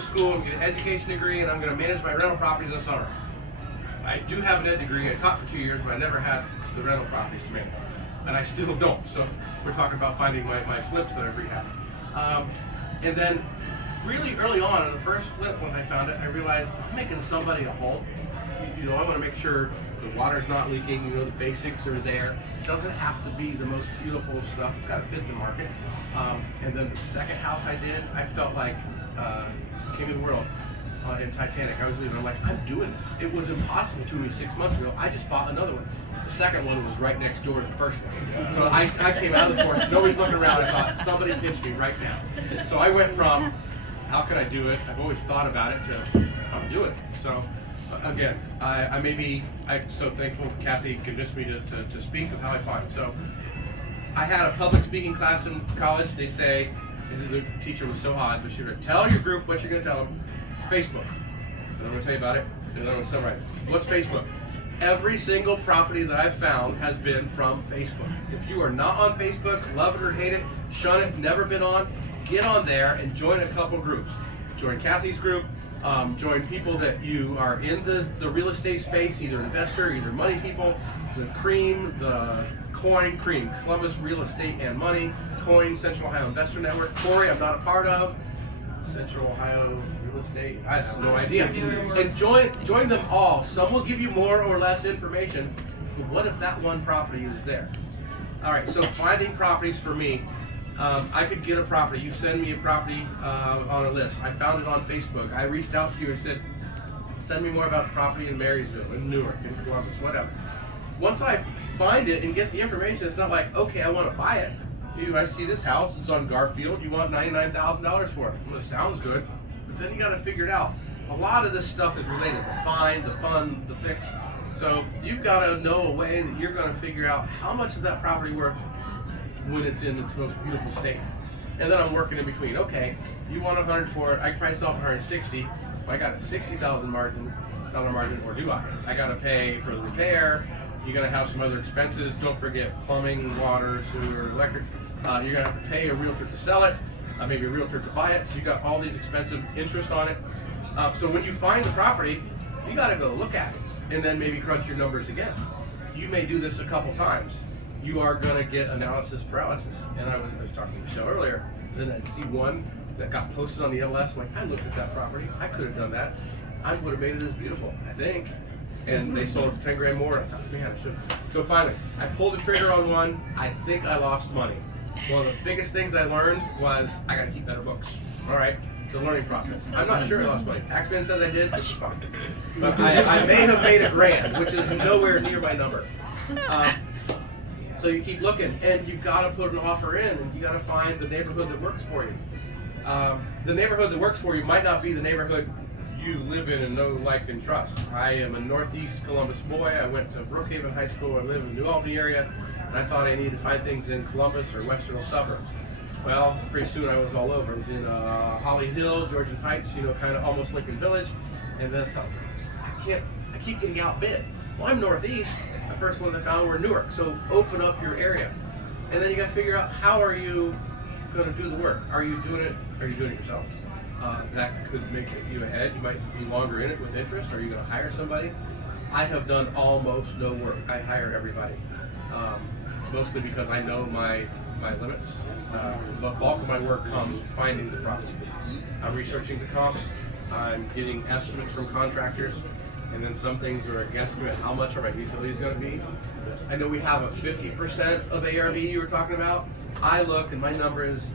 to school, I'm going to get an education degree, and I'm going to manage my rental properties in the summer. I do have an ed degree. I taught for 2 years, but I never had the rental properties to manage. And I still don't. So we're talking about finding my flips that I've rehabbed. And then really early on in the first flip, once I found it, I realized I'm making somebody a home. You know, I want to make sure the water's not leaking, you know, the basics are there. It doesn't have to be the most beautiful stuff. It's got to fit the market. And then the second house I did, I felt like King of the World in Titanic. I was leaving, I'm like, I'm doing this. It was impossible to me 6 months ago. I just bought another one. The second one was right next door to the first one. So I came out of the porch, nobody's looking around, I thought, somebody pitched me right now. So I went from, how can I do it? I've always thought about it to, I'm doing it. So again, I'm so thankful Kathy convinced me to speak of how I find. So I had a public speaking class in college. They say, the teacher was so odd, but she would tell your group what you're going to tell them. Facebook. And I'm going to tell you about it, and then I'm going to summarize it. What's Facebook? Every single property that I've found has been from Facebook. If you are not on Facebook, love it or hate it, shun it, never been on, get on there and join a couple groups. Join Kathy's group, join people that you are in the real estate space, either investor, either money people, the CREAM, the COIN, CREAM, Columbus Real Estate and Money, COIN, Central Ohio Investor Network, Corey, I'm not a part of, Central Ohio Real Estate, I have no idea. And join them all. Some will give you more or less information, but what if that one property is there? All right, so finding properties for me, I could get a property. You send me a property on a list. I found it on Facebook. I reached out to you and said, send me more about the property in Marysville, in Newark, in Columbus, whatever. Once I find it and get the information, it's not like, okay, I want to buy it. I see this house, it's on Garfield, you want $99,000 for it. Well, it sounds good, but then you got to figure it out. A lot of this stuff is related, the find, the fun, the fix. So you've got to know a way that you're going to figure out how much is that property worth when it's in its most beautiful state. And then I'm working in between. Okay, you want 100 for it, I can probably sell for 160. I got a $60,000 margin, or do I? I got to pay for the repair. You're going to have some other expenses. Don't forget plumbing, water, sewer, electric. You're going to have to pay a realtor to sell it, maybe a realtor to buy it. So you got all these expensive interest on it. So when you find the property, you got to go look at it and then maybe crunch your numbers again. You may do this a couple times. You are going to get analysis paralysis. And I was talking to Michelle earlier. Then I'd see one that got posted on the MLS. I'm like, I looked at that property. I could have done that. I would have made it as beautiful, I think. And they sold for 10 grand more. I thought, man, I should. So finally, I pulled the trigger on one. I think I lost money. One of the biggest things I learned was I got to keep better books. All right, it's a learning process. I'm not sure I lost money. Taxman says I did, but I may have made $1,000, which is nowhere near my number. So you keep looking, and you've got to put an offer in, and you got to find the neighborhood that works for you. The neighborhood that works for you might not be the neighborhood you live in and know, like, and trust. I am a Northeast Columbus boy. I went to Brookhaven High School. I live in the New Albany area, and I thought I needed to find things in Columbus or western suburbs. Well, pretty soon I was all over. I was in Holly Hill, Georgian Heights, you know, kind of almost Lincoln Village, and then I keep getting outbid. Well, I'm Northeast. The first ones I found were Newark, so open up your area. And then you got to figure out, how are you going to do the work? Are you doing it yourself? That could make you ahead. You might be longer in it with interest. Are you going to hire somebody? I have done almost no work. I hire everybody, mostly because I know my limits. The bulk of my work comes finding the property. I'm researching the comps. I'm getting estimates from contractors, and then some things are a guesstimate how much our utility is going to be. I know we have a 50% of ARV you were talking about. I look and my number is,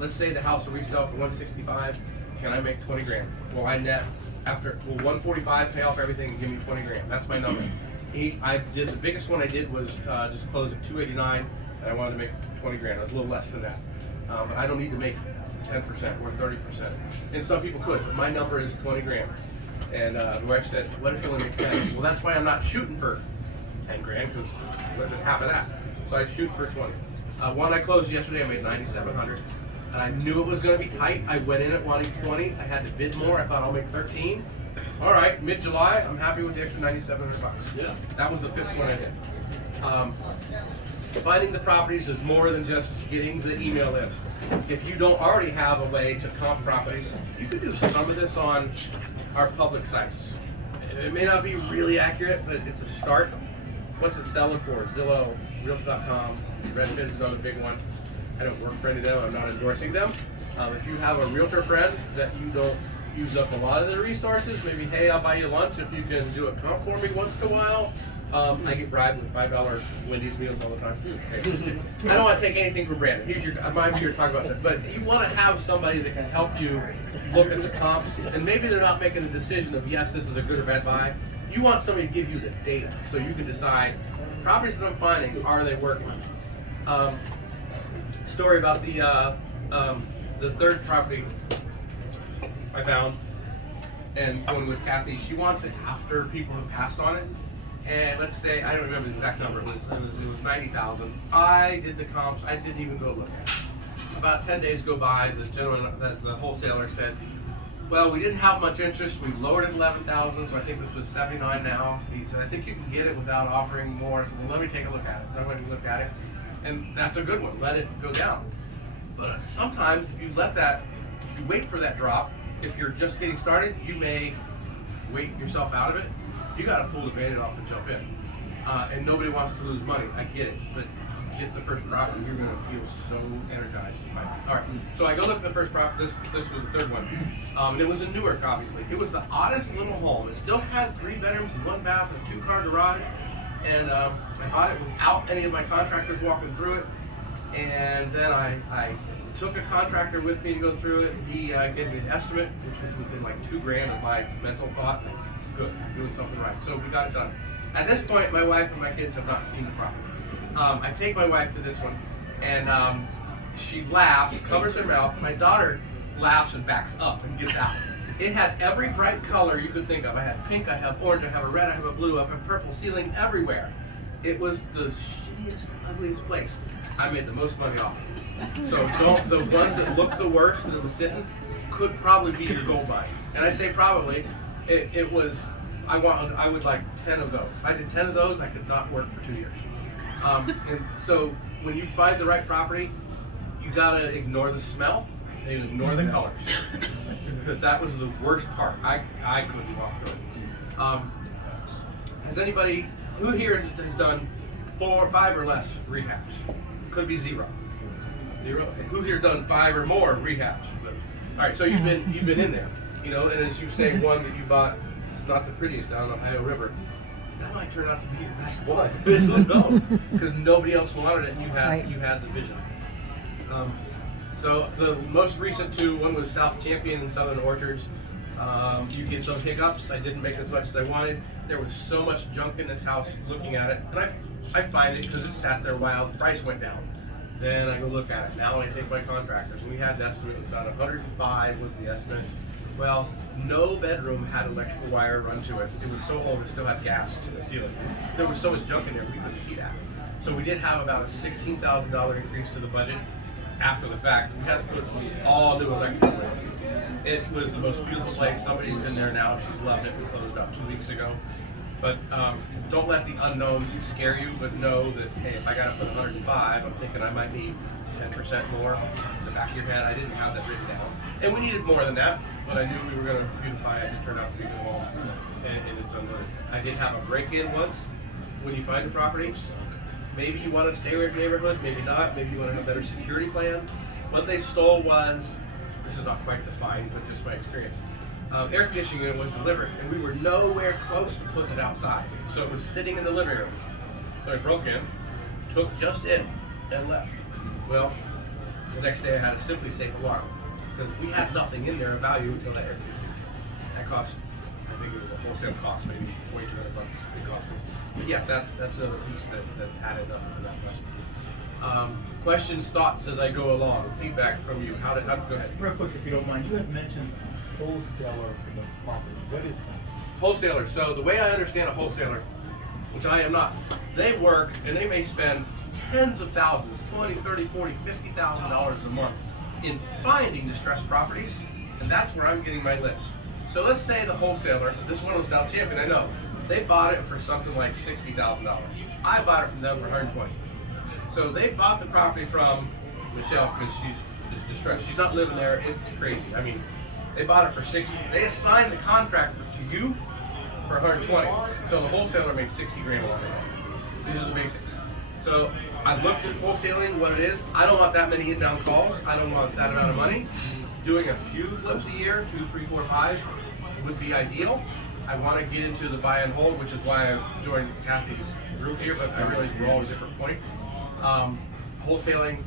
let's say the house will resell for 165. Can I make 20 grand? Well, I net will 145 pay off everything and give me 20 grand? That's my number. The biggest one I did was just close at 289, and I wanted to make 20 grand. I was a little less than that, but I don't need to make 10% or 30%. And some people could. But my number is 20 grand. And the wife said, "What if you only make 10?" Well, that's why I'm not shooting for 10 grand, because what is half of that? So I shoot for 20. One I closed yesterday, I made 9,700, and I knew it was going to be tight. I went in at wanting 20. I had to bid more. I thought I'll make 13. All right, mid-July, I'm happy with the extra 9,700 bucks. Yeah. That was the fifth one I did. Finding the properties is more than just getting the email list. If you don't already have a way to comp properties, you can do some of this on our public sites. It may not be really accurate, but it's a start. What's it selling for? Zillow, Realtor.com, Redfin is another big one. I don't work for any of them, I'm not endorsing them. If you have a realtor friend that you don't use up a lot of their resources, maybe, hey, I'll buy you lunch if you can do a comp for me once in a while. I get bribed with $5 Wendy's meals all the time. I don't want to take anything for Brandon. I'm here to talk about that. But you want to have somebody that can help you look at the comps, and maybe they're not making a decision of, yes, this is a good or bad buy. You want somebody to give you the data so you can decide, properties that I'm finding, are they working? Story about the third property I found, and going with Kathy, she wants it after people have passed on it. And let's say, I don't remember the exact number, it was 90,000. I did the comps, I didn't even go look at it. About 10 days go by, the gentleman, the wholesaler said, well, we didn't have much interest, we lowered it 11,000, so I think this was 79 now. He said, I think you can get it without offering more. I said, well, let me take a look at it. So I went and looked at it, and that's a good one, let it go down. But sometimes if you wait for that drop, if you're just getting started, you may wait yourself out of it. You got to pull the Band-Aid off and jump in. And nobody wants to lose money. I get it. But get the first property, you're going to feel so energized to fight. All right. So I go look at the first property. This was the third one. And it was in Newark, obviously. It was the oddest little home. It still had 3 bedrooms, 1 bath, and a 2-car garage. And I bought it without any of my contractors walking through it. And then I took a contractor with me to go through it. He gave me an estimate, which was within like $2,000 of my mental thought. Good, doing something right. So we got it done. At this point, my wife and my kids have not seen the property. I take my wife to this one, and she laughs, covers her mouth. My daughter laughs and backs up and gets out. It had every bright color you could think of. I had pink, I have orange, I have a red, I have a blue, I have a purple ceiling everywhere. It was the shittiest, ugliest place. I made the most money off it. So the ones that looked the worst that it was sitting could probably be your gold mine. And I say probably. It was, I would like 10 of those. If I did 10 of those, I could not work for 2 years. And so when you find the right property, you gotta ignore the smell and ignore the colors. Because that was the worst part. I couldn't walk through it. Has anybody, who here has done 4, 5 or less rehabs? Could be 0. 0? Okay. Who here's done 5 or more rehabs? All right, so you've been in there. You know, and as you say, one that you bought, not the prettiest down the Ohio River, that might turn out to be your best one. Who knows? Because nobody else wanted it, and you had the vision. So the most recent 2, one was South Champion and Southern Orchards. You get some hiccups. I didn't make as much as I wanted. There was so much junk in this house looking at it, and I find it because it sat there a while. The price went down. Then I go look at it. Now I take my contractors, and we had an estimate. It was about 105 was the estimate. Well, no bedroom had electrical wire run to it. It was so old it still had gas to the ceiling. There was so much junk in there we couldn't see that. So we did have about a $16,000 increase to the budget after the fact. We had to put all new electrical in. It was the most beautiful place. Somebody's in there now. She's loving it. We closed about 2 weeks ago. But don't let the unknowns scare you, but know that, hey, if I got to put 105, I'm thinking I might need 10% more. In the back of your head, I didn't have that written down. And we needed more than that, but I knew we were going to beautify it. It turned out to be good wall, and it's unloaded. I did have a break-in once. When you find a property, maybe you want to stay away from the neighborhood, maybe not. Maybe you want to have a better security plan. What they stole was, this is not quite defined, but just my experience. Air conditioning unit was delivered, and we were nowhere close to putting it outside. So it was sitting in the living room. So I broke in, took just it, and left. Well, the next day I had a Simply Safe alarm, because we had nothing in there of value until that air conditioning. That cost, I think it was a wholesale cost, maybe $2,200 it cost me. But yeah, that's another piece that added up to that budget. Questions, thoughts as I go along, feedback from you. How go ahead. Real quick, if you don't mind, you had mentioned wholesaler for the property. What is that? Wholesaler. So the way I understand a wholesaler, which I am not, they work and they may spend tens of thousands, $20, $30, $40, $50,000 a month in finding distressed properties, and that's where I'm getting my list. So let's say the wholesaler, this one was South Champion, I know, they bought it for something like $60,000. I bought it from them for $120. So they bought the property from Michelle because she's just distressed. She's not living there. It's crazy. I mean, they bought it for 60. They assigned the contract to you for 120. So the wholesaler made 60 grand along the way. These are the basics. So I've looked at wholesaling, what it is. I don't want that many inbound calls. I don't want that amount of money. Doing a few flips a year, 2, 3, 4, 5, would be ideal. I want to get into the buy and hold, which is why I've joined Kathy's group here, but I realize we're all at a different point. Wholesaling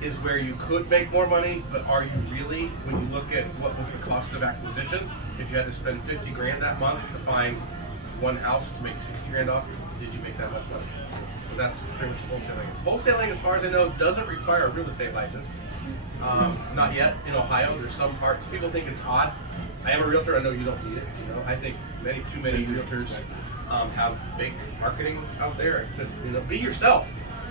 is where you could make more money, but are you really, when you look at what was the cost of acquisition, if you had to spend 50 grand that month to find one house to make 60 grand off, did you make that much money? So that's pretty much wholesaling is. Wholesaling, as far as I know, doesn't require a real estate license. Not yet in Ohio. There's some parts, people think it's odd. I am a realtor, I know you don't need it. You know, I think too many realtors have fake marketing out there. To, be yourself.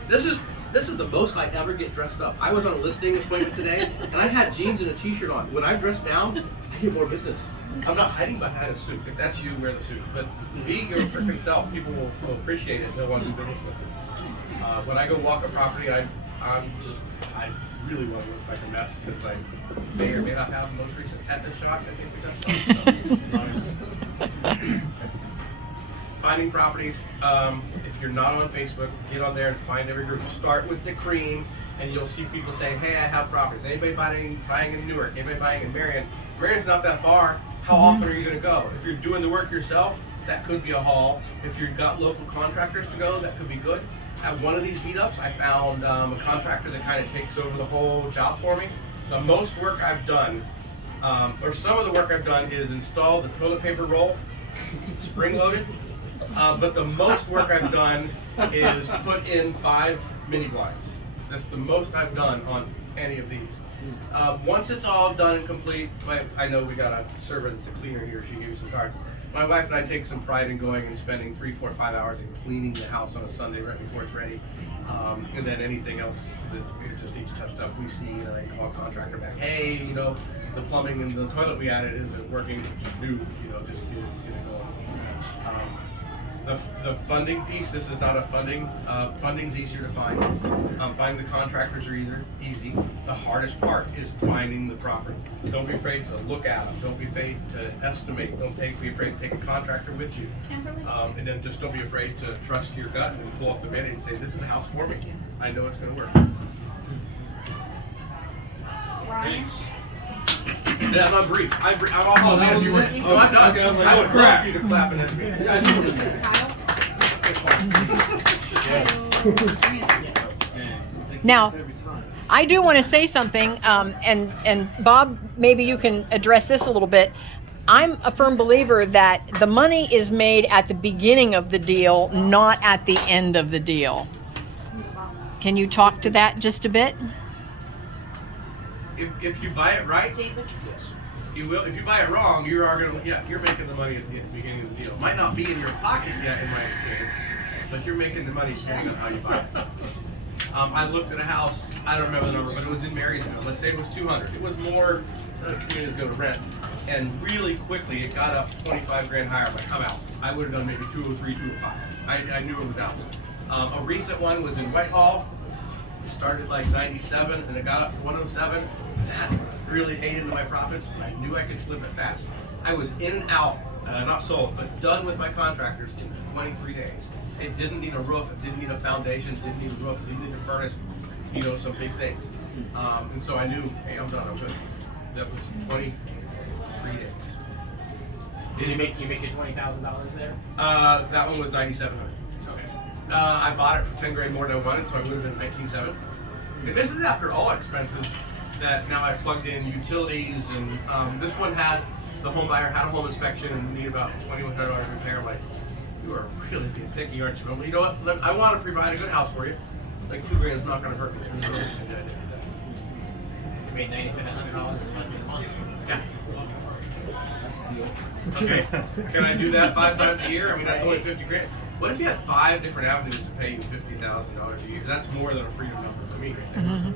This is the most I ever get dressed up. I was on a listing appointment today, and I had jeans and a t-shirt on. When I dress down, I get more business. I'm not hiding behind a suit. If that's you, wear the suit. But be your freaking self. People will appreciate it. They'll want to do business with you. When I go walk a property, I really want to look like a mess because I may or may not have the most recent tetanus shot. I think we got some. Finding properties. If you're not on Facebook, get on there and find every group. Start with the cream, and you'll see people saying, "Hey, I have properties." Anybody buying in Newark? Anybody buying in Marion? Marion's not that far. How often are you going to go? If you're doing the work yourself, that could be a haul. If you've got local contractors to go, that could be good. At one of these meetups, I found a contractor that kind of takes over the whole job for me. The most work I've done, or some of the work I've done, is install the toilet paper roll, spring-loaded. But the most work I've done is put in 5 mini blinds. That's the most I've done on any of these. Once it's all done and complete, I know we got a server that's a cleaner here. She gave me some cards. My wife and I take some pride in going and spending 3, 4, 5 hours and cleaning the house on a Sunday right before it's ready. And then anything else that just needs touched up, we see, and I call a contractor back. Hey, the plumbing and the toilet we added isn't working. New, just get it going. The funding piece, this is not a funding. Funding's easier to find. Finding the contractors are easy. The hardest part is finding the property. Don't be afraid to look at them. Don't be afraid to estimate. Don't be afraid to take a contractor with you. And then just don't be afraid to trust your gut and pull off the Band-Aid and say, this is the house for me. I know it's going to work. Thanks. Yeah, I'm not brief. I'm also a manager. No, I'm not. I would love for you to clap and then. Yeah, I do want to do Yes. Now, I do want to say something, and Bob, maybe you can address this a little bit. I'm a firm believer that the money is made at the beginning of the deal, not at the end of the deal. Can you talk to that just a bit? If you buy it right, yes, you will. If you buy it wrong, you're making the money at the beginning of the deal. It might not be in your pocket yet, in my experience, but you're making the money depending on how you buy it. I looked at a house. I don't remember the number, but it was in Marysville. Let's say it was 200. It was more. Some communities go to rent, and really quickly it got up 25 grand higher. I'm like, I'm out. I would have done maybe 203, 205. I knew it was out. A recent one was in Whitehall. It started like 97 and it got up to 107. That really ate into my profits, but I knew I could flip it fast. I was in and out, not sold, but done with my contractors in 23 days. It didn't need a roof, it didn't need a foundation, it didn't need a roof, it didn't need a furnace, some big things. And so I knew, hey, I'm done, I'm good. That was 23 days. Did you make your $20,000 there? That one was 97. Okay. I bought it for 10 grand more than I wanted, so I would have been 19.7. This is after all expenses that now I plugged in utilities, and this one had the home buyer had a home inspection and needed about $2,100 repair. I'm like, you are really being picky, aren't you? But you know what? I want to provide a good house for you. Like $2 grand is not going to hurt me. So, You made $9,700 less than a month. yeah. That's a deal. Okay. Can I do that 5 times a year? I mean, that's only 50 grand. What if you had 5 different avenues to pay you $50,000 a year? That's more than a freedom number for me right there. Mm-hmm.